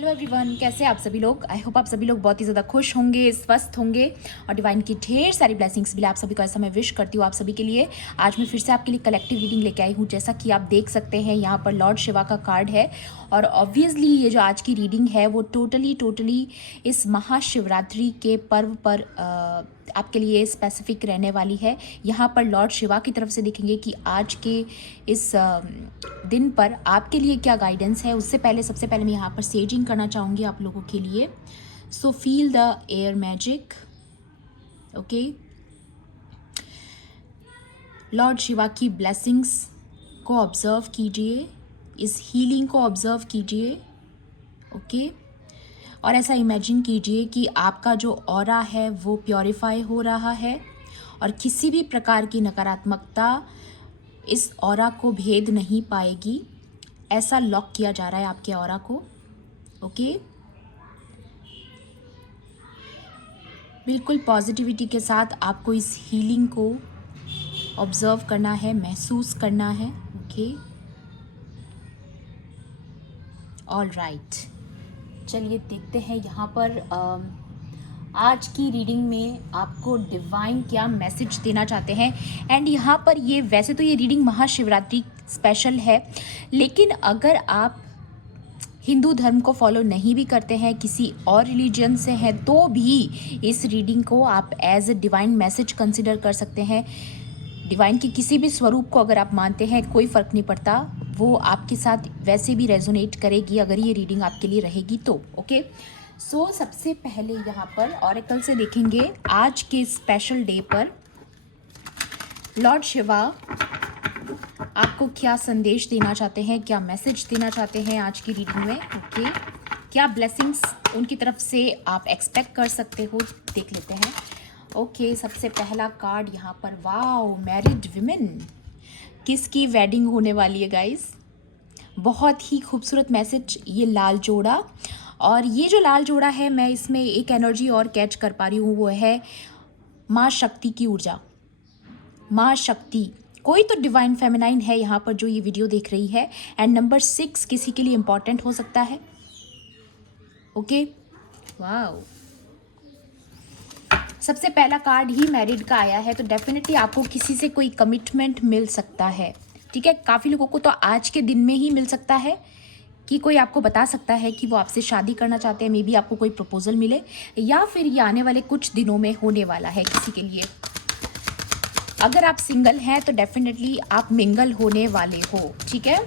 Hello everyone, कैसे आप सभी लोग। आई होप आप सभी लोग बहुत ही ज़्यादा खुश होंगे, स्वस्थ होंगे और डिवाइन की ढेर सारी ब्लेसिंग्स मिले आप सभी को, ऐसा मैं विश करती हूँ आप सभी के लिए। आज मैं फिर से आपके लिए कलेक्टिव रीडिंग लेके आई हूँ। जैसा कि आप देख सकते हैं यहाँ पर लॉर्ड शिवा का कार्ड है और ऑब्वियसली ये जो आज की रीडिंग है वो टोटली इस महाशिवरात्रि के पर्व पर आपके लिए स्पेसिफिक रहने वाली है। यहाँ पर लॉर्ड शिवा की तरफ से देखेंगे कि आज के इस दिन पर आपके लिए क्या गाइडेंस है। उससे पहले सबसे पहले मैं यहाँ पर सेजिंग करना चाहूँगी आप लोगों के लिए। So feel the air magic. Okay, Lord Shiva की ब्लेसिंग्स को ऑब्जर्व कीजिए, इस हीलिंग को ऑब्जर्व कीजिए। ओके, और ऐसा इमेजिन कीजिए कि आपका जो ऑरा है वो प्योरीफाई हो रहा है और किसी भी प्रकार की नकारात्मकता इस ऑरा को भेद नहीं पाएगी। ऐसा लॉक किया जा रहा है आपके ऑरा को। ओके, बिल्कुल पॉजिटिविटी के साथ आपको इस हीलिंग को ऑब्जर्व करना है, महसूस करना है। ओके, ऑल राइट, चलिए देखते हैं यहाँ पर आज की रीडिंग में आपको डिवाइन क्या मैसेज देना चाहते हैं। एंड यहाँ पर ये वैसे तो ये रीडिंग महाशिवरात्रि स्पेशल है, लेकिन अगर आप हिंदू धर्म को फॉलो नहीं भी करते हैं, किसी और रिलीजन से हैं, तो भी इस रीडिंग को आप as a divine message consider कर सकते हैं। डिवाइन के किसी भी स्वरूप को अगर आप मानते हैं, कोई फ़र्क नहीं पड़ता, वो आपके साथ वैसे भी रेजोनेट करेगी अगर ये रीडिंग आपके लिए रहेगी तो। ओके, सो सबसे पहले यहाँ पर ऑरेकल से देखेंगे आज के स्पेशल डे पर लॉर्ड शिवा आपको क्या संदेश देना चाहते हैं, क्या मैसेज देना चाहते हैं आज की रीडिंग में। ओके, क्या ब्लेसिंग्स उनकी तरफ से आप एक्सपेक्ट कर सकते हो, देख लेते हैं। ओके, सबसे पहला कार्ड यहाँ पर, वाओ, मैरिड विमेन, किसकी वेडिंग होने वाली है गाइस। बहुत ही खूबसूरत मैसेज, ये लाल जोड़ा। और ये जो लाल जोड़ा है, मैं इसमें एक एनर्जी और कैच कर पा रही हूँ, वो है माँ शक्ति की ऊर्जा। माँ शक्ति, कोई तो डिवाइन फेमिनाइन है यहाँ पर जो ये वीडियो देख रही है। एंड नंबर 6 किसी के लिए इम्पॉर्टेंट हो सकता है। ओके, वाओ, सबसे पहला कार्ड ही मैरिड का आया है, तो डेफिनेटली आपको किसी से कोई कमिटमेंट मिल सकता है। ठीक है, काफ़ी लोगों को तो आज के दिन में ही मिल सकता है कि कोई आपको बता सकता है कि वो आपसे शादी करना चाहते हैं। मे बी आपको कोई प्रपोजल मिले, या फिर ये आने वाले कुछ दिनों में होने वाला है किसी के लिए। अगर आप सिंगल हैं तो डेफिनेटली आप मिंगल होने वाले हो। ठीक है,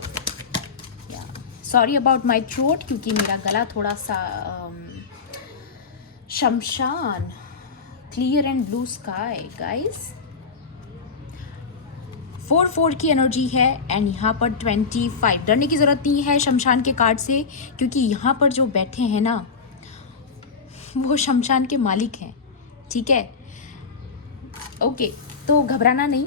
सॉरी अबाउट माई थ्रोट, क्योंकि मेरा गला थोड़ा सा शमशान। Clear and blue sky guys, 4 की एनर्जी है एंड यहाँ पर 25। डरने की ज़रूरत नहीं है शमशान के कार्ड से, क्योंकि यहाँ पर जो बैठे हैं ना वो शमशान के मालिक हैं। ठीक है, ओके, तो घबराना नहीं।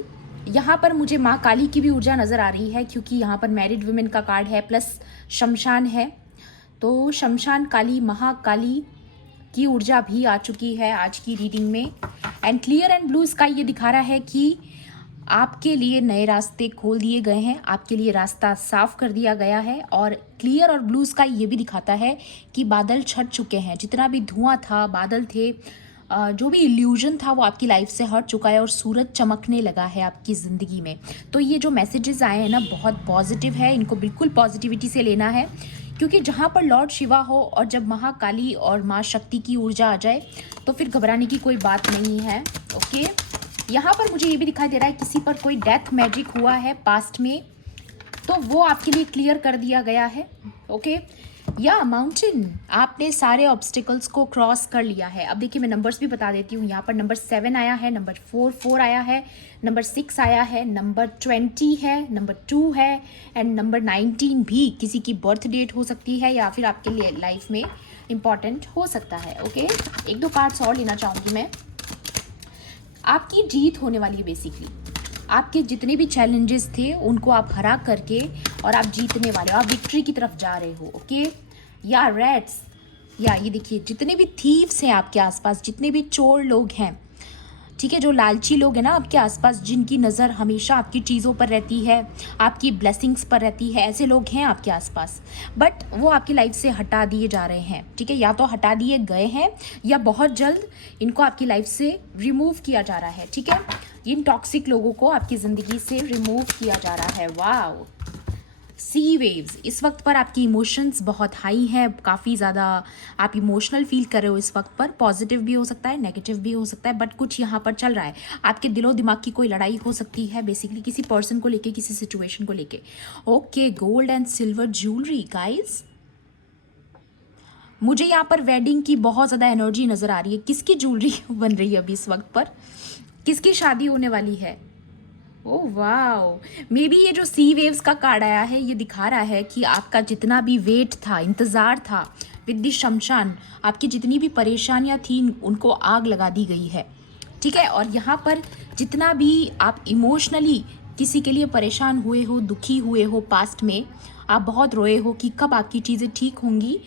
यहाँ पर मुझे माँ काली की भी ऊर्जा नज़र आ रही है, क्योंकि यहाँ पर मैरिड वुमेन का कार्ड है प्लस शमशान है, तो शमशान काली, महाकाली की ऊर्जा भी आ चुकी है आज की रीडिंग में। And clear and blue sky ये दिखा रहा है कि आपके लिए नए रास्ते खोल दिए गए हैं, आपके लिए रास्ता साफ कर दिया गया है। और क्लियर और ब्लू स्काई ये भी दिखाता है कि बादल छट चुके हैं, जितना भी धुआं था, बादल थे, जो भी इल्यूजन था वो आपकी लाइफ से हट चुका है और सूरज चमकने लगा है आपकी ज़िंदगी में। तो ये जो मैसेजेस आए हैं ना, बहुत पॉजिटिव है, इनको बिल्कुल पॉजिटिविटी से लेना है, क्योंकि जहाँ पर लॉर्ड शिवा हो और जब महाकाली और माँ शक्ति की ऊर्जा आ जाए तो फिर घबराने की कोई बात नहीं है। ओके, यहाँ पर मुझे ये भी दिखाई दे रहा है किसी पर कोई डेथ मैजिक हुआ है पास्ट में, तो वो आपके लिए क्लियर कर दिया गया है। ओके, या माउंटेन, आपने सारे ऑब्स्टिकल्स को क्रॉस कर लिया है। अब देखिए मैं नंबर्स भी बता देती हूँ। यहाँ पर नंबर 7 आया है, नंबर 4 आया है, नंबर 6 आया है, नंबर 20 है, नंबर 2 है एंड नंबर 19 भी किसी की बर्थ डेट हो सकती है या फिर आपके लिए लाइफ में इम्पॉर्टेंट हो सकता है। ओके, 1-2 कार्ड्स और लेना चाहूँगी मैं। आपकी जीत होने वाली है, बेसिकली आपके जितने भी चैलेंजेस थे उनको आप हरा करके और आप जीतने वाले हो, आप विक्ट्री की तरफ जा रहे हो। ओके, या रैट्स, या ये देखिए जितने भी थीव्स हैं आपके आसपास, जितने भी चोर लोग हैं, ठीक है, जो लालची लोग हैं ना आपके आसपास, जिनकी नज़र हमेशा आपकी चीज़ों पर रहती है, आपकी ब्लेसिंग्स पर रहती है, ऐसे लोग हैं आपके आसपास, बट वो आपकी लाइफ से हटा दिए जा रहे हैं। ठीक है, या तो हटा दिए गए हैं या बहुत जल्द इनको आपकी लाइफ से रिमूव किया जा रहा है। ठीक है, इन टॉक्सिक लोगों को आपकी ज़िंदगी से रिमूव किया जा रहा है। वाओ, सी वेव्स, इस वक्त पर आपकी इमोशंस बहुत हाई है, काफ़ी ज़्यादा आप इमोशनल फील कर रहे हो इस वक्त पर। पॉजिटिव भी हो सकता है, नेगेटिव भी हो सकता है, बट कुछ यहाँ पर चल रहा है। आपके दिलो दिमाग की कोई लड़ाई हो सकती है, बेसिकली किसी पर्सन को लेके, किसी सिचुएशन को लेके। Okay, gold and silver jewellery guys, मुझे यहाँ पर वेडिंग की बहुत ज़्यादा एनर्जी नज़र आ रही है। किसकी ज्वेलरी बन रही है अभी इस वक्त पर, किसकी शादी होने वाली है? ओह वाओ, मे बी ये जो सी वेव्स का कार्ड आया है ये दिखा रहा है कि आपका जितना भी वेट था, इंतज़ार था, विद द शमशान, आपकी जितनी भी परेशानियां थी उनको आग लगा दी गई है। ठीक है, और यहाँ पर जितना भी आप इमोशनली किसी के लिए परेशान हुए हो, दुखी हुए हो पास्ट में, आप बहुत रोए हो कि कब आपकी चीज़ें ठीक होंगी।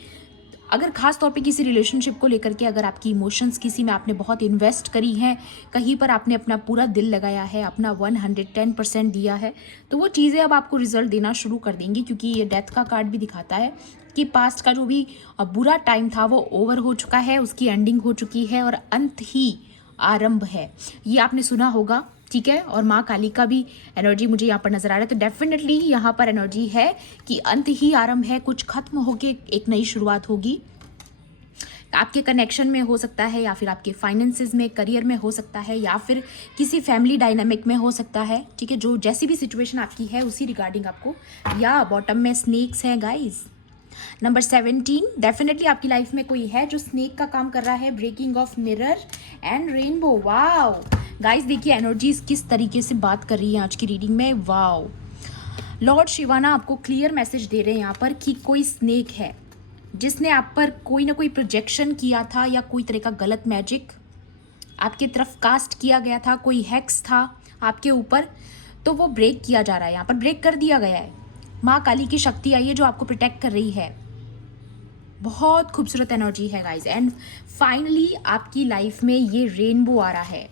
अगर खास तौर पे किसी रिलेशनशिप को लेकर के अगर आपकी इमोशंस किसी में आपने बहुत इन्वेस्ट करी हैं, कहीं पर आपने अपना पूरा दिल लगाया है, अपना 110% दिया है, तो वो चीज़ें अब आपको रिजल्ट देना शुरू कर देंगी, क्योंकि ये डेथ का कार्ड भी दिखाता है कि पास्ट का जो भी बुरा टाइम था वो ओवर हो चुका है, उसकी एंडिंग हो चुकी है और अंत ही आरंभ है। ये आपने सुना होगा। ठीक है, और माँ काली का भी एनर्जी मुझे यहाँ पर नजर आ रहा है, तो डेफिनेटली यहाँ पर एनर्जी है कि अंत ही आरंभ है, कुछ खत्म होके एक नई शुरुआत होगी। आपके कनेक्शन में हो सकता है, या फिर आपके फाइनेंसेस में, करियर में हो सकता है, या फिर किसी फैमिली डायनामिक में हो सकता है। ठीक है, जो जैसी भी सिचुएशन आपकी है उसी रिगार्डिंग आपको, या बॉटम में स्नेक्स हैं गाइज। नंबर 17, डेफिनेटली आपकी लाइफ में कोई है जो स्नेक का काम कर रहा है। Breaking of mirror and rainbow. Wow guys, देखिए एनर्जीज किस तरीके से बात कर रही है आज की रीडिंग में। वाओ, लॉर्ड शिवाना आपको क्लियर मैसेज दे रहे हैं यहाँ पर कि कोई स्नेक है जिसने आप पर कोई ना कोई प्रोजेक्शन किया था, या कोई तरह का गलत मैजिक आपके तरफ कास्ट किया गया था, कोई हैक्स था आपके ऊपर, तो वो ब्रेक किया जा रहा है, यहाँ पर ब्रेक कर दिया गया है। माँ काली की शक्ति आई है जो आपको प्रोटेक्ट कर रही है। बहुत खूबसूरत एनर्जी है गाइज। एंड फाइनली आपकी लाइफ में ये रेनबो आ रहा है,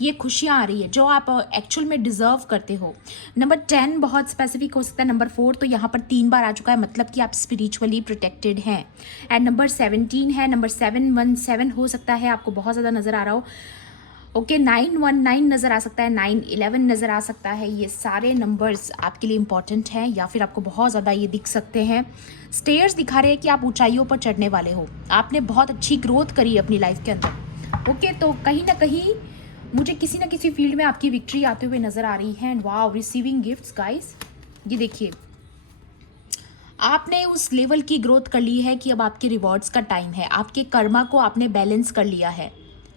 ये खुशियाँ आ रही है जो आप एक्चुअल में डिजर्व करते हो। नंबर 10 बहुत स्पेसिफिक हो सकता है। नंबर 4 तो यहाँ पर 3 बार आ चुका है, मतलब कि आप स्पिरिचुअली प्रोटेक्टेड हैं। एंड नंबर 17 है, नंबर 717 हो सकता है, आपको बहुत ज़्यादा नज़र आ रहा हो। ओके, 919 नज़र आ सकता है, 911 नज़र आ सकता है। ये सारे नंबर्स आपके लिए इंपॉर्टेंट हैं, या फिर आपको बहुत ज़्यादा ये दिख सकते हैं। स्टेयर्स दिखा रहे हैं कि आप ऊंचाइयों पर चढ़ने वाले हो, आपने बहुत अच्छी ग्रोथ करी अपनी लाइफ के अंदर। ओके, तो कहीं ना कहीं मुझे किसी ना किसी फील्ड में आपकी विक्ट्री आते हुए नज़र आ रही है। And wow, receiving gifts guys, ये देखिए आपने उस लेवल की ग्रोथ कर ली है कि अब आपके रिवॉर्ड्स का टाइम है। आपके कर्मा को आपने बैलेंस कर लिया है।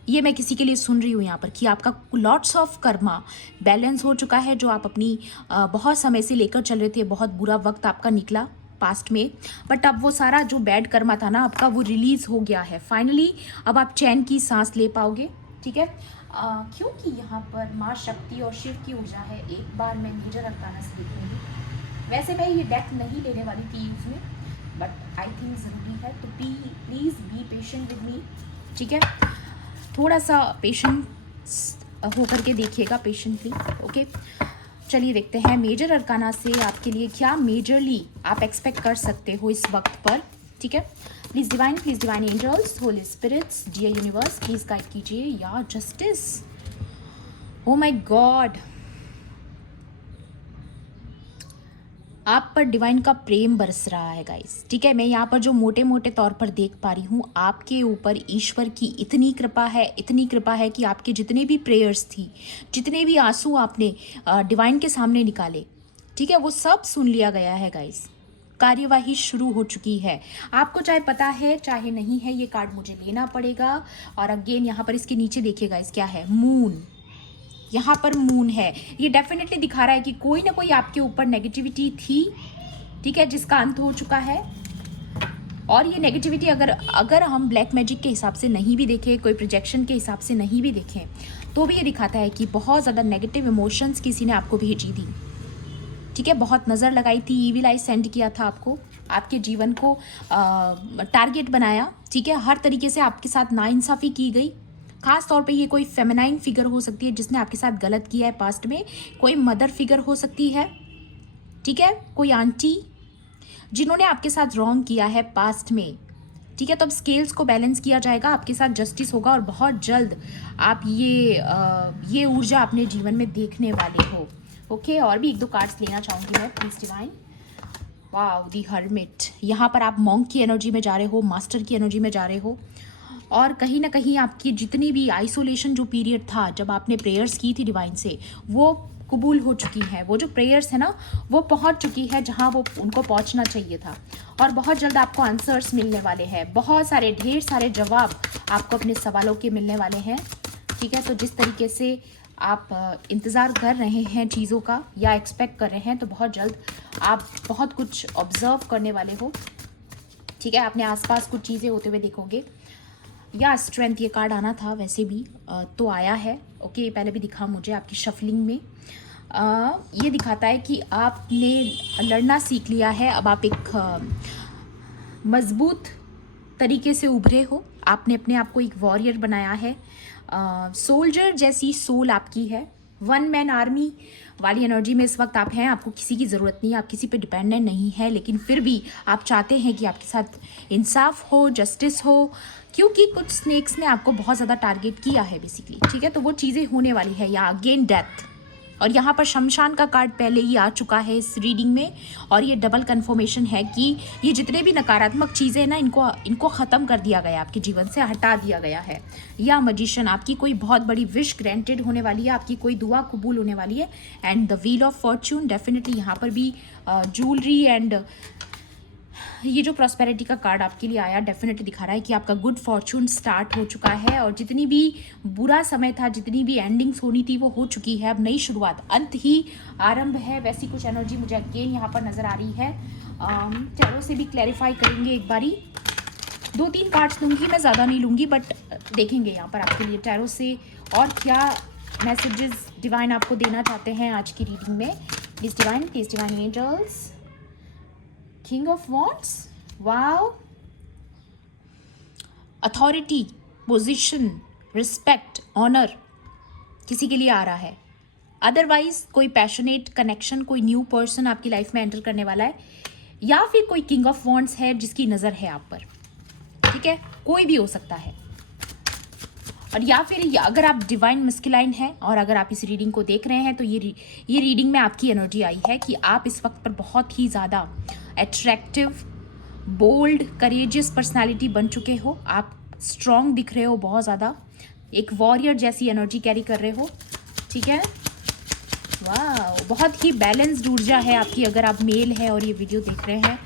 ये मैं किसी के लिए सुन रही हूँ यहाँ पर कि आपका लॉट्स ऑफ कर्मा बैलेंस हो चुका है, जो आप अपनी बहुत समय से लेकर चल रहे थे। बहुत बुरा वक्त आपका निकला पास्ट में, बट अब वो सारा जो बैड कर्मा था ना आपका, वो रिलीज हो गया है फाइनली। अब आप चैन की सांस ले पाओगे। ठीक है, क्योंकि यहाँ पर माँ शक्ति और शिव की ऊर्जा है। एक बार मैं मेजर अरकाना से देखूंगी। वैसे मैं ये डेक नहीं लेने वाली थी यूज़ में, बट आई थिंक ज़रूरी है, तो please be patient with me. ठीक है, थोड़ा सा पेशेंस होकर के देखिएगा, पेशेंटली। ओके, चलिए देखते हैं मेजर अरकाना से आपके लिए क्या मेजरली आप एक्सपेक्ट कर सकते हो इस वक्त पर। ठीक है, please divine angels, holy spirits, dear universe, please guide कीजिए। या जस्टिस, ओ माय गॉड, आप पर डिवाइन का प्रेम बरस रहा है गाइस। ठीक है, मैं यहाँ पर जो मोटे मोटे तौर पर देख पा रही हूँ, आपके ऊपर ईश्वर की इतनी कृपा है, इतनी कृपा है कि आपके जितने भी प्रेयर्स थी, जितने भी आंसू आपने डिवाइन के सामने निकाले, ठीक है, वो सब सुन लिया गया है गाइस। कार्यवाही शुरू हो चुकी है। आपको चाहे पता है चाहे नहीं है, ये कार्ड मुझे लेना पड़ेगा। और अगेन यहाँ पर इसके नीचे देखिए गाइस क्या है, मून। यहाँ पर मून है, ये डेफिनेटली दिखा रहा है कि कोई ना कोई आपके ऊपर नेगेटिविटी थी। ठीक है, जिसका अंत हो चुका है। और ये नेगेटिविटी अगर हम ब्लैक मैजिक के हिसाब से नहीं भी देखें, कोई प्रोजेक्शन के हिसाब से नहीं भी देखें, तो भी ये दिखाता है कि बहुत ज़्यादा नेगेटिव इमोशंस किसी ने आपको भेजी थी। ठीक है, बहुत नज़र लगाई थी, ईविल आई सेंड किया था आपको, आपके जीवन को टारगेट बनाया। ठीक है, हर तरीके से आपके साथ नाइंसाफ़ी की गई। खास तौर पे ये कोई फेमिनाइन फिगर हो सकती है जिसने आपके साथ गलत किया है पास्ट में, कोई मदर फिगर हो सकती है, ठीक है, कोई आंटी जिन्होंने आपके साथ रॉन्ग किया है पास्ट में, ठीक है। तो अब स्केल्स को बैलेंस किया जाएगा, आपके साथ जस्टिस होगा और बहुत जल्द आप ये ऊर्जा अपने जीवन में देखने वाले हो। ओके, और भी 1-2 कार्ड्स लेना चाहूँगी मैं, please divine. Wow, the hermit. यहाँ पर आप मॉन्क की एनर्जी में जा रहे हो, मास्टर की एनर्जी में जा रहे हो, और कहीं ना कहीं आपकी जितनी भी आइसोलेशन जो पीरियड था जब आपने प्रेयर्स की थी डिवाइन से, वो कबूल हो चुकी है। वो जो प्रेयर्स है ना, वो पहुंच चुकी है जहां वो उनको पहुंचना चाहिए था, और बहुत जल्द आपको आंसर्स मिलने वाले हैं, बहुत सारे ढेर सारे जवाब आपको अपने सवालों के मिलने वाले हैं, ठीक है। तो जिस तरीके से आप इंतज़ार कर रहे हैं चीज़ों का या एक्सपेक्ट कर रहे हैं, तो बहुत जल्द आप बहुत कुछ ऑब्जर्व करने वाले हो, ठीक है। अपने आसपास कुछ चीज़ें होते हुए देखोगे, या स्ट्रेंथ ये कार्ड आना था वैसे भी तो आया है। ओके, पहले भी दिखा मुझे आपकी शफलिंग में। ये दिखाता है कि आपने लड़ना सीख लिया है, अब आप एक मजबूत तरीके से उभरे हो, आपने अपने आप को एक वॉरियर बनाया है, सोल्जर जैसी सोल आपकी है, वन मैन आर्मी वाली एनर्जी में इस वक्त आप हैं। आपको किसी की ज़रूरत नहीं है, आप किसी पे डिपेंडेंट नहीं है, लेकिन फिर भी आप चाहते हैं कि आपके साथ इंसाफ हो, जस्टिस हो, क्योंकि कुछ स्नेक्स ने आपको बहुत ज़्यादा टारगेट किया है बेसिकली, ठीक है। तो वो चीज़ें होने वाली है, या अगेन डेथ। और यहाँ पर शमशान का कार्ड पहले ही आ चुका है इस रीडिंग में, और ये डबल कन्फर्मेशन है कि ये जितने भी नकारात्मक चीज़ें हैं ना, इनको ख़त्म कर दिया गया, आपके जीवन से हटा दिया गया है। या मजिशियन, आपकी कोई बहुत बड़ी विश ग्रांटेड होने वाली है, आपकी कोई दुआ कबूल होने वाली है। And the wheel of Fortune, definitely यहाँ पर भी ज्वेलरी एंड ये जो प्रॉस्पेरिटी का कार्ड आपके लिए आया डेफिनेटली दिखा रहा है कि आपका गुड फॉर्चून स्टार्ट हो चुका है, और जितनी भी बुरा समय था, जितनी भी एंडिंग्स होनी थी, वो हो चुकी है। अब नई शुरुआत, अंत ही आरंभ है, वैसी कुछ एनर्जी मुझे अगेन यहाँ पर नज़र आ रही है। टैरो से भी क्लैरिफाई करेंगे एक बारी, 2-3 कार्ड्स लूँगी मैं, ज़्यादा नहीं लूँगी, बट देखेंगे यहाँ पर आपके लिए टैरो से और क्या मैसेजेस डिवाइन आपको देना चाहते हैं आज की रीडिंग में। Please divine angels. King of wands, wow, authority, position, respect, honour किसी के लिए आ रहा है। अदरवाइज कोई पैशनेट कनेक्शन, कोई न्यू पर्सन आपकी लाइफ में एंटर करने वाला है, या फिर कोई किंग ऑफ वॉन्ड्स है जिसकी नज़र है आप पर, ठीक है, कोई भी हो सकता है। और या फिर अगर आप डिवाइन मस्कुलाइन हैं और अगर आप इस रीडिंग को देख रहे हैं, तो ये रीडिंग में आपकी एनर्जी आई है कि आप इस वक्त पर बहुत ही ज़्यादा अट्रैक्टिव, बोल्ड, करेजियस पर्सनालिटी बन चुके हो। आप स्ट्रॉन्ग दिख रहे हो, बहुत ज़्यादा एक वॉरियर जैसी एनर्जी कैरी कर रहे हो, ठीक है। वाह, बहुत ही बैलेंस्ड ऊर्जा है आपकी। अगर आप मेल है और ये वीडियो देख रहे हैं,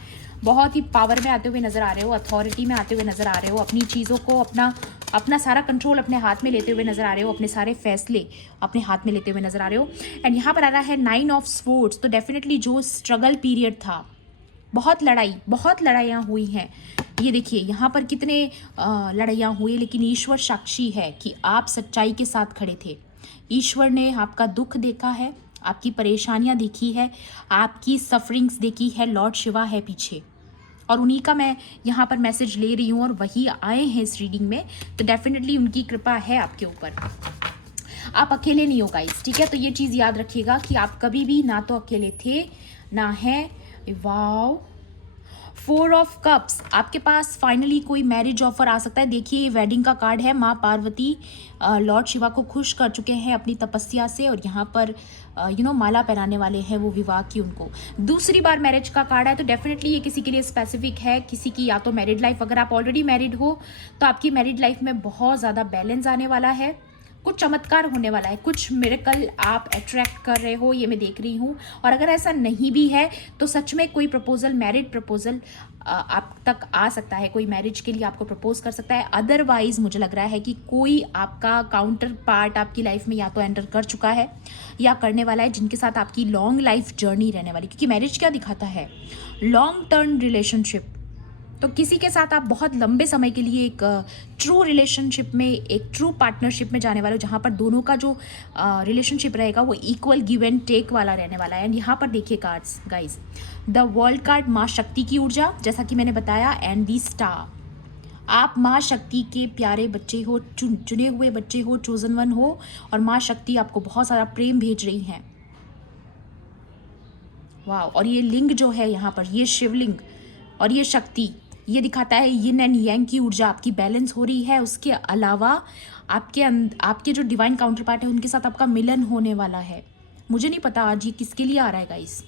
बहुत ही पावर में आते हुए नज़र आ रहे हो, अथॉरिटी में आते हुए नज़र आ रहे हो, अपनी चीज़ों को अपना सारा कंट्रोल अपने हाथ में लेते हुए नज़र आ रहे हो, अपने सारे फैसले अपने हाथ में लेते हुए नज़र आ रहे हो। एंड यहाँ पर आ रहा है 9 ऑफ स्वॉर्ड्स। तो डेफिनेटली जो स्ट्रगल पीरियड था, बहुत लड़ाइयाँ हुई हैं। ये देखिए यहाँ पर कितने लड़ाइयाँ हुई, लेकिन ईश्वर साक्षी है कि आप सच्चाई के साथ खड़े थे। ईश्वर ने आपका दुख देखा है, आपकी परेशानियाँ देखी है, आपकी सफरिंग्स देखी है। लॉर्ड शिवा है पीछे, और उन्हीं का मैं यहाँ पर मैसेज ले रही हूँ, और वही आए हैं इस रीडिंग में। तो डेफिनेटली उनकी कृपा है आपके ऊपर, आप अकेले नहीं हो गाइस, ठीक है। तो ये चीज़ याद रखिएगा कि आप कभी भी ना तो अकेले थे ना हैं। वाओ, 4 ऑफ कप्स, आपके पास फाइनली कोई मैरिज ऑफर आ सकता है। देखिए ये वेडिंग का कार्ड है, माँ पार्वती लॉर्ड शिवा को खुश कर चुके हैं अपनी तपस्या से, और यहाँ पर माला पहनाने वाले हैं वो विवाह की उनको। दूसरी बार मैरिज का कार्ड है, तो डेफिनेटली ये किसी के लिए स्पेसिफिक है, किसी की या तो मैरिड लाइफ, अगर आप ऑलरेडी मैरिड हो तो आपकी मैरिड लाइफ में बहुत ज़्यादा बैलेंस आने वाला है, कुछ चमत्कार होने वाला है, कुछ मिरेकल आप अट्रैक्ट कर रहे हो, ये मैं देख रही हूँ। और अगर ऐसा नहीं भी है तो सच में कोई प्रपोजल, मैरिड प्रपोजल आप तक आ सकता है, कोई मैरिज के लिए आपको प्रपोज कर सकता है। अदरवाइज मुझे लग रहा है कि कोई आपका काउंटर पार्ट आपकी लाइफ में या तो एंटर कर चुका है या करने वाला है, जिनके साथ आपकी लॉन्ग लाइफ जर्नी रहने वाली, क्योंकि मैरिज क्या दिखाता है, लॉन्ग टर्म रिलेशनशिप। तो किसी के साथ आप बहुत लंबे समय के लिए एक ट्रू रिलेशनशिप में, एक ट्रू पार्टनरशिप में जाने वाले हो, जहाँ पर दोनों का जो रिलेशनशिप रहेगा वो इक्वल गिव एंड टेक वाला रहने वाला है। एंड यहाँ पर देखिए cards guys, the world card, माँ शक्ति की ऊर्जा, जैसा कि मैंने बताया, एंड दी स्टार। आप माँ शक्ति के प्यारे बच्चे हो, चुने हुए बच्चे हो, चोजन वन हो, और माँ शक्ति आपको बहुत सारा प्रेम भेज रही हैं। वाह। और ये लिंग जो है यहाँ पर, ये शिवलिंग और ये शक्ति, ये दिखाता है यिन एंड यांग की ऊर्जा आपकी बैलेंस हो रही है। उसके अलावा आपके जो डिवाइन काउंटर पार्ट है उनके साथ आपका मिलन होने वाला है। मुझे नहीं पता आज ये किसके लिए आ रहा है गाइस,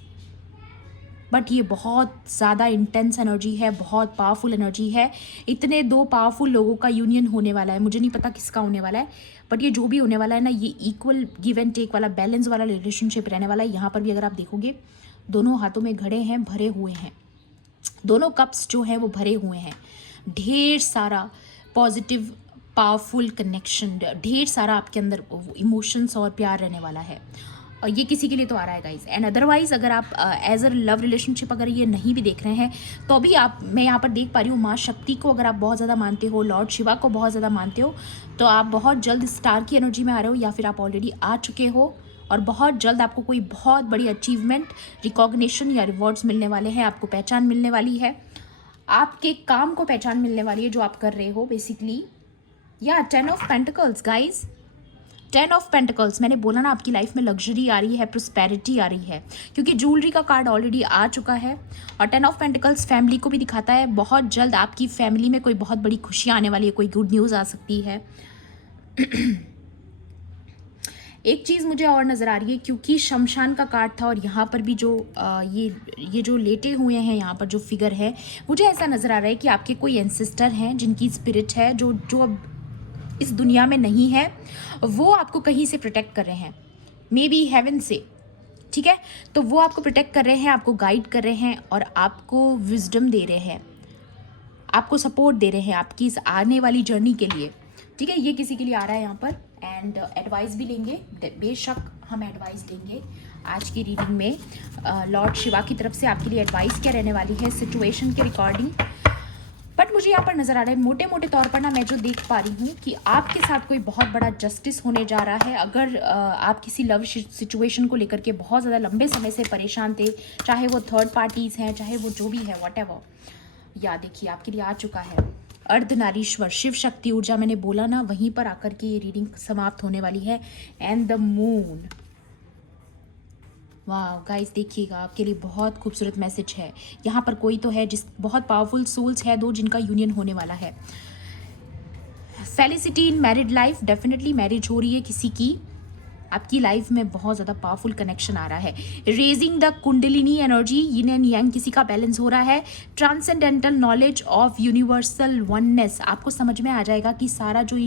बट ये बहुत ज़्यादा इंटेंस एनर्जी है, बहुत पावरफुल एनर्जी है। इतने दो पावरफुल लोगों का यूनियन होने वाला है, मुझे नहीं पता किसका होने वाला है, बट ये जो भी होने वाला है ना, ये इक्वल गिव एंड टेक वाला, बैलेंस वाला रिलेशनशिप रहने वाला है। यहाँ पर भी अगर आप देखोगे, दोनों हाथों में घड़े हैं, भरे हुए हैं, दोनों कप्स जो हैं वो भरे हुए हैं। ढेर सारा पॉजिटिव पावरफुल कनेक्शन, ढेर सारा आपके अंदर इमोशंस और प्यार रहने वाला है। और ये किसी के लिए तो आ रहा है गाइज। एंड अदरवाइज अगर आप एज अ लव रिलेशनशिप अगर ये नहीं भी देख रहे हैं तो भी आप, मैं यहाँ पर देख पा रही हूँ माँ शक्ति को अगर आप बहुत ज़्यादा मानते हो, लॉर्ड शिवा को बहुत ज़्यादा मानते हो, तो आप बहुत जल्द स्टार की एनर्जी में आ रहे हो, या फिर आप ऑलरेडी आ चुके हो और बहुत जल्द आपको कोई बहुत बड़ी अचीवमेंट, रिकॉग्निशन या रिवॉर्ड्स मिलने वाले हैं। आपको पहचान मिलने वाली है, आपके काम को पहचान मिलने वाली है जो आप कर रहे हो बेसिकली। या 10 of pentacles guys, 10 of pentacles, मैंने बोला ना आपकी लाइफ में लग्जरी आ रही है, प्रोस्पेरिटी आ रही है, क्योंकि ज्वेलरी का कार्ड ऑलरेडी आ चुका है। और 10 ऑफ पेंटिकल्स फैमिली को भी दिखाता है, बहुत जल्द आपकी फैमिली में कोई बहुत बड़ी खुशियाँ आने वाली है, कोई गुड न्यूज़ आ सकती है। एक चीज़ मुझे और नज़र आ रही है, क्योंकि शमशान का कार्ड था और यहाँ पर भी जो ये जो लेटे हुए हैं यहाँ पर जो फिगर है, मुझे ऐसा नज़र आ रहा है कि आपके कोई एंसेस्टर हैं जिनकी स्पिरिट है जो अब इस दुनिया में नहीं है, वो आपको कहीं से प्रोटेक्ट कर रहे हैं, मे बी हेवन से, ठीक है। तो वो आपको प्रोटेक्ट कर रहे हैं, आपको गाइड कर रहे हैं और आपको विजडम दे रहे हैं, आपको सपोर्ट दे रहे हैं आपकी इस आने वाली जर्नी के लिए, ठीक है। ये किसी के लिए आ रहा है यहाँ पर। एंड एडवाइस भी लेंगे, बेशक हम एडवाइस लेंगे आज की रीडिंग में। लॉर्ड शिवा की तरफ से आपके लिए एडवाइस क्या रहने वाली है सिचुएशन के रिकॉर्डिंग। बट मुझे यहाँ पर नज़र आ रहा है मोटे मोटे तौर पर ना, मैं जो देख पा रही हूँ कि आपके साथ कोई बहुत बड़ा जस्टिस होने जा रहा है। अगर आप किसी लव सिचुएशन को लेकर के बहुत ज़्यादा लंबे समय से परेशान थे, चाहे वो थर्ड पार्टीज़ हैं, चाहे वो जो भी है, व्हाटएवर, या देखिए आपके लिए आ चुका है अर्धनारीश्वर शिव शक्ति ऊर्जा। मैंने बोला ना, वहीं पर आकर के ये रीडिंग समाप्त होने वाली है। एंड द मून, वाह गाइस, देखिएगा आपके लिए बहुत खूबसूरत मैसेज है। यहाँ पर कोई तो है जिस बहुत पावरफुल सोल्स है दो, जिनका यूनियन होने वाला है। Felicity in married life, definitely marriage हो रही है किसी की, आपकी लाइफ में बहुत ज़्यादा पावरफुल कनेक्शन आ रहा है। Raising the kundalini energy, yin and yang किसी का बैलेंस हो रहा है। Transcendental knowledge of universal oneness, आपको समझ में आ जाएगा कि सारा जो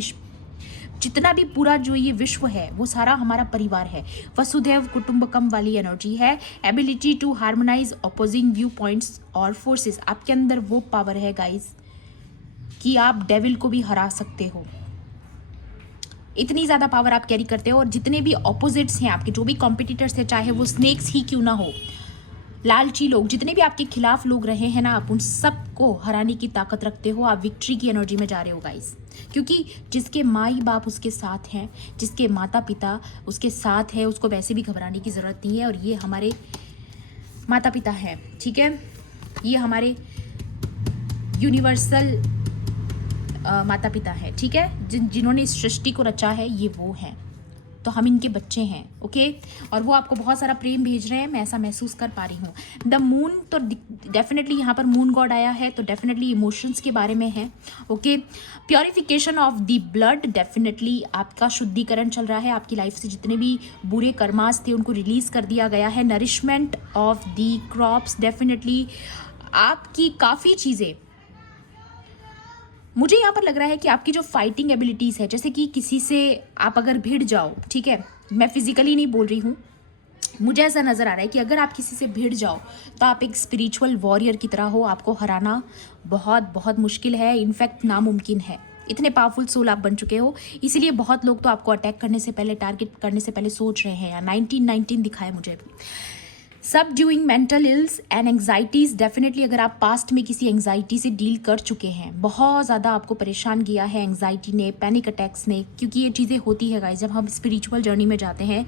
जितना भी पूरा जो ये विश्व है वो सारा हमारा परिवार है। वसुधैव कुटुंबकम वाली एनर्जी है। Ability to harmonise opposing viewpoints और फोर्सेस, आपके अंदर वो पावर है गाइस कि आप डेविल को भी हरा सकते हो, इतनी ज़्यादा पावर आप कैरी करते हो। और जितने भी ऑपोजिट्स हैं आपके, जो भी कॉम्पिटिटर्स हैं, चाहे वो स्नेक्स ही क्यों ना हो, लालची लोग, जितने भी आपके खिलाफ लोग रहे हैं ना, आप उन सबको हराने की ताकत रखते हो। आप विक्ट्री की एनर्जी में जा रहे हो गाइस, क्योंकि जिसके माई बाप उसके साथ हैं, जिसके माता पिता उसके साथ है, उसको वैसे भी घबराने की ज़रूरत नहीं है। और ये हमारे माता पिता हैं, ठीक है, ये हमारे यूनिवर्सल माता पिता है, ठीक है, जिन्होंने इस सृष्टि को रचा है, ये वो हैं, तो हम इनके बच्चे हैं, ओके। और वो आपको बहुत सारा प्रेम भेज रहे हैं, मैं ऐसा महसूस कर पा रही हूँ। द मून, तो डेफिनेटली यहाँ पर मून गॉड आया है, तो डेफिनेटली इमोशंस के बारे में है, okay. Purification of the blood, definitely आपका शुद्धिकरण चल रहा है, आपकी लाइफ से जितने भी बुरे कर्मास थे उनको रिलीज कर दिया गया है। Nourishment of the crops, definitely आपकी काफ़ी चीज़ें, मुझे यहाँ पर लग रहा है कि आपकी जो फाइटिंग एबिलिटीज़ है, जैसे कि किसी से आप अगर भिड़ जाओ, ठीक है, मैं फिजिकली नहीं बोल रही हूँ, मुझे ऐसा नज़र आ रहा है कि अगर आप किसी से भिड़ जाओ तो आप एक स्पिरिचुअल वॉरियर की तरह हो, आपको हराना बहुत बहुत मुश्किल है, इनफैक्ट नामुमकिन है। इतने पावरफुल सोल आप बन चुके हो, इसीलिए बहुत लोग तो आपको अटैक करने से पहले, टारगेट करने से पहले सोच रहे हैं। या 1919 दिखाया मुझे अभी। सब ड्यूइंग mental ills and anxieties. Definitely अगर आप पास्ट में किसी एंग्जाइटी से डील कर चुके हैं, बहुत ज़्यादा आपको परेशान किया है एंग्जाइटी ने, पैनिक अटैक्स ने, क्योंकि ये चीज़ें होती है गाइस जब हम स्पिरिचुअल जर्नी में जाते हैं।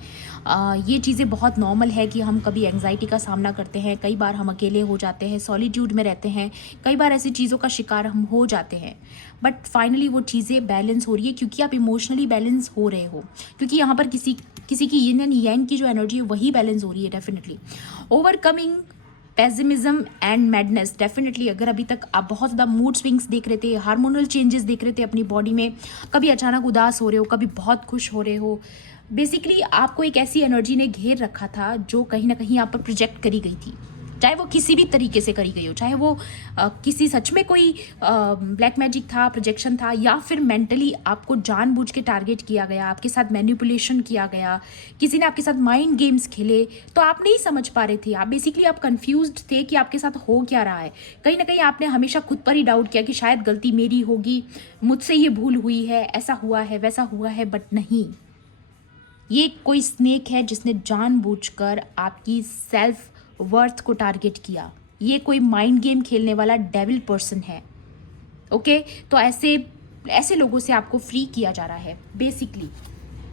ये चीज़ें बहुत नॉर्मल है कि हम कभी एंग्जाइटी का सामना करते हैं, कई बार हम अकेले हो जाते हैं, सॉलिट्यूड में रहते हैं, कई बार ऐसी चीज़ों का शिकार हम हो जाते हैं। बट फाइनली वो चीज़ें बैलेंस हो रही है क्योंकि आप इमोशनली बैलेंस हो रहे हो, क्योंकि यहाँ पर किसी की यिन एंड यांग की जो एनर्जी है वही बैलेंस हो रही है। Definitely overcoming pessimism and madness. Definitely अगर अभी तक आप बहुत ज़्यादा मूड स्विंग्स देख रहे थे, हार्मोनल चेंजेस देख रहे थे अपनी बॉडी में, कभी अचानक उदास हो रहे हो, कभी बहुत खुश हो रहे हो, बेसिकली आपको एक ऐसी एनर्जी ने घेर रखा था जो कहीं ना कहीं आप पर प्रोजेक्ट करी गई थी, चाहे वो किसी भी तरीके से करी गई हो, चाहे वो किसी सच में कोई ब्लैक मैजिक था, प्रोजेक्शन था, या फिर मेंटली आपको जानबूझ के टारगेट किया गया, आपके साथ मैनिपुलेशन किया गया, किसी ने आपके साथ माइंड गेम्स खेले, तो आप नहीं समझ पा रहे थे। आप बेसिकली आप कंफ्यूज्ड थे कि आपके साथ हो क्या रहा है। कहीं ना कहीं आपने हमेशा खुद पर ही डाउट किया कि शायद गलती मेरी होगी, मुझसे ये भूल हुई है, ऐसा हुआ है, वैसा हुआ है। बट नहीं, ये कोई स्नेक है जिसने जानबूझकर आपकी सेल्फ वर्थ को टारगेट किया। ये कोई माइंड गेम खेलने वाला डेविल पर्सन है। ओके, तो ऐसे लोगों से आपको फ्री किया जा रहा है बेसिकली।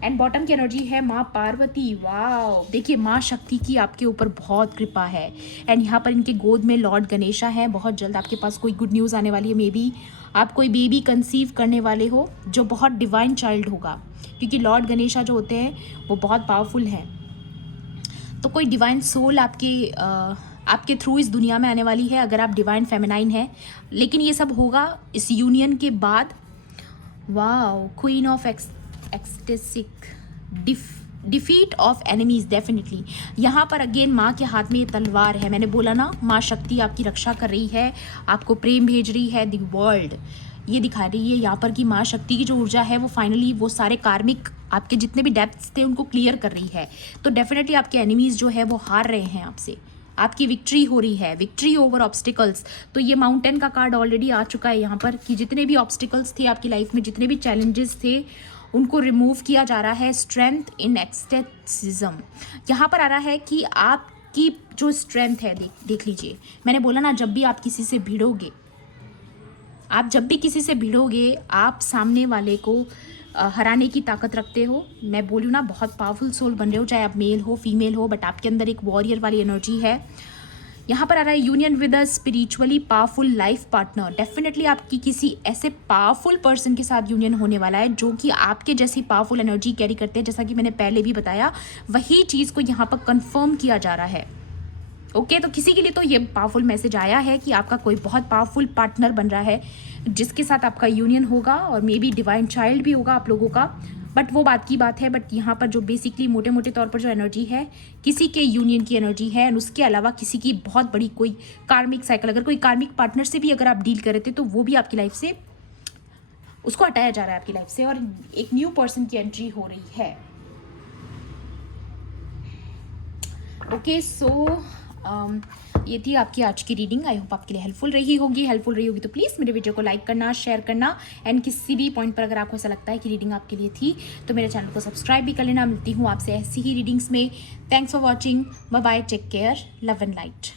एंड बॉटम की एनर्जी है माँ पार्वती। वाओ, देखिए माँ शक्ति की आपके ऊपर बहुत कृपा है। एंड यहाँ पर इनके गोद में लॉर्ड गणेशा है। बहुत जल्द आपके पास कोई गुड न्यूज़ आने वाली है। मे बी आप कोई बेबी कंसीव करने वाले हो जो बहुत डिवाइन चाइल्ड होगा, क्योंकि लॉर्ड गणेशा जो होते हैं वो बहुत पावरफुल हैं। तो कोई डिवाइन सोल आपके थ्रू इस दुनिया में आने वाली है, अगर आप डिवाइन फेमिनाइन हैं। लेकिन ये सब होगा इस यूनियन के बाद। Wow, queen of ecstatic, defeat of enemies. Definitely यहाँ पर अगेन माँ के हाथ में ये तलवार है। मैंने बोला ना, माँ शक्ति आपकी रक्षा कर रही है, आपको प्रेम भेज रही है। द वर्ल्ड ये दिखा रही है यहाँ पर कि माँ शक्ति की जो ऊर्जा है वो फाइनली वो सारे कार्मिक आपके जितने भी डेप्थ्स थे उनको क्लियर कर रही है। तो डेफिनेटली आपके एनिमीज जो है वो हार रहे हैं आपसे, आपकी विक्ट्री हो रही है, विक्ट्री ओवर ऑब्स्टिकल्स। तो ये माउंटेन का कार्ड ऑलरेडी आ चुका है यहाँ पर कि जितने भी ऑब्स्टिकल्स थे आपकी लाइफ में, जितने भी चैलेंजेस थे, उनको रिमूव किया जा रहा है। स्ट्रेंथ इन एक्सटेसिज्म यहाँ पर आ रहा है कि आपकी जो स्ट्रेंथ है, देख लीजिए, मैंने बोला ना, जब भी आप किसी से भिड़ोगे, आप सामने वाले को हराने की ताकत रखते हो। मैं बोलूँ ना, बहुत पावरफुल सोल बन रहे हो, चाहे आप मेल हो फीमेल हो, बट आपके अंदर एक वॉरियर वाली एनर्जी है। यहाँ पर आ रहा है union with a spiritually powerful life partner. Definitely आपकी किसी ऐसे पावरफुल पर्सन के साथ यूनियन होने वाला है जो कि आपके जैसी पावरफुल एनर्जी कैरी करते हैं। जैसा कि मैंने पहले भी बताया, वही चीज़ को यहाँ पर कंफर्म किया जा रहा है। ओके, तो किसी के लिए तो ये पावरफुल मैसेज आया है कि आपका कोई बहुत पावरफुल पार्टनर बन रहा है जिसके साथ आपका यूनियन होगा, और मे बी डिवाइन चाइल्ड भी होगा आप लोगों का। बट वो बात की बात है। बट यहाँ पर जो बेसिकली मोटे मोटे तौर पर जो एनर्जी है, किसी के यूनियन की एनर्जी है, और उसके अलावा किसी की बहुत बड़ी कोई कार्मिक साइकिल, अगर कोई कार्मिक पार्टनर से भी अगर आप डील कर रहे थे तो वो भी आपकी लाइफ से, उसको हटाया जा रहा है आपकी लाइफ से, और एक न्यू पर्सन की एंट्री हो रही है। ओके, सो ये थी आपकी आज की रीडिंग। आई होप आपके लिए हेल्पफुल रही होगी। तो प्लीज़ मेरे वीडियो को लाइक करना, शेयर करना, एंड किसी भी पॉइंट पर अगर आपको ऐसा लगता है कि रीडिंग आपके लिए थी तो मेरे चैनल को सब्सक्राइब भी कर लेना। मिलती हूँ आपसे ऐसी ही रीडिंग्स में। Thanks for watching. Bye bye, take care, love and light.